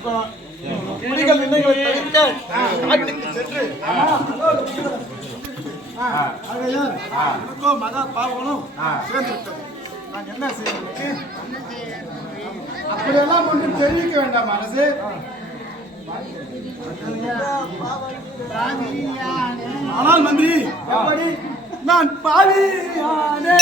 குடிகள் நினைகளை தவிர்க்க நாட்டுக்கு சென்று எனக்கோ மகா பாவனும் சேர்ந்து விட்டது. நான் என்ன செய்வது? அப்படியெல்லாம் ஒன்றும் தெரிவிக்க வேண்டாம் அரசு. ஆனால் மந்திரி, எப்படி நான் பாவியானே?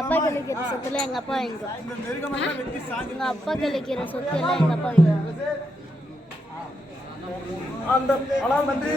அப்பா கழிக்கிற சொத்துல எங்க அப்பா எங்க அப்பா கழிக்கிற சொத்து எல்லாம் எங்க அப்பா எங்க அந்த ஆனால் மந்திரி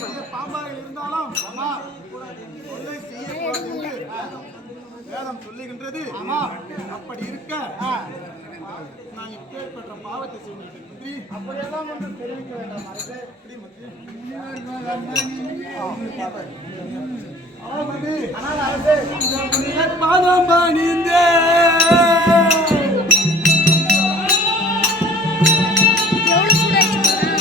சந்தோஷம். பாம்பாக இருந்தாலும் அம்மா கொள்ளை செய்யக்கூடாது என்று வேதம் சொல்லுகின்றது. ஆமா. அப்படி இருக்க நான் இப்பேற்பட்ட பாவத்தை செய்கிறேன் மந்திரி. அப்படியெல்லாம் ஒன்றும் தெரிவிக்க வேண்டாம் அரசே. எப்படி மந்திரி? ஆனால் அரசே, பாதம் பணிந்தே எவ்வளவு சூடாச்சு பாரு.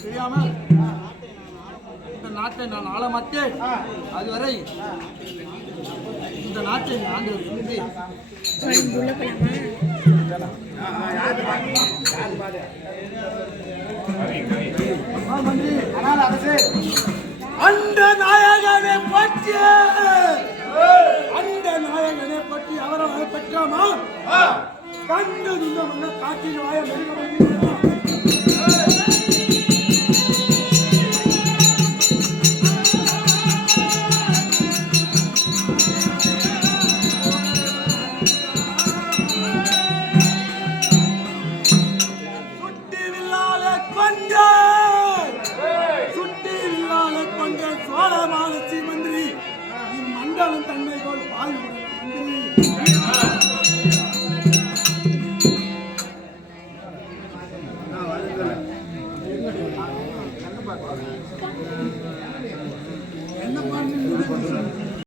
தெரியாமல் இந்த நாட்டை நான் ஆள மாட்டேன். அதுவரை இந்த நாட்டை ஆண்டு மந்திரி. உள்ள போலாமா? மந்திரி, ஆனால் அரசே, அந்த நாயகனை பற்றி அவரை பெற்றாமா கண்டு காட்டில் வாய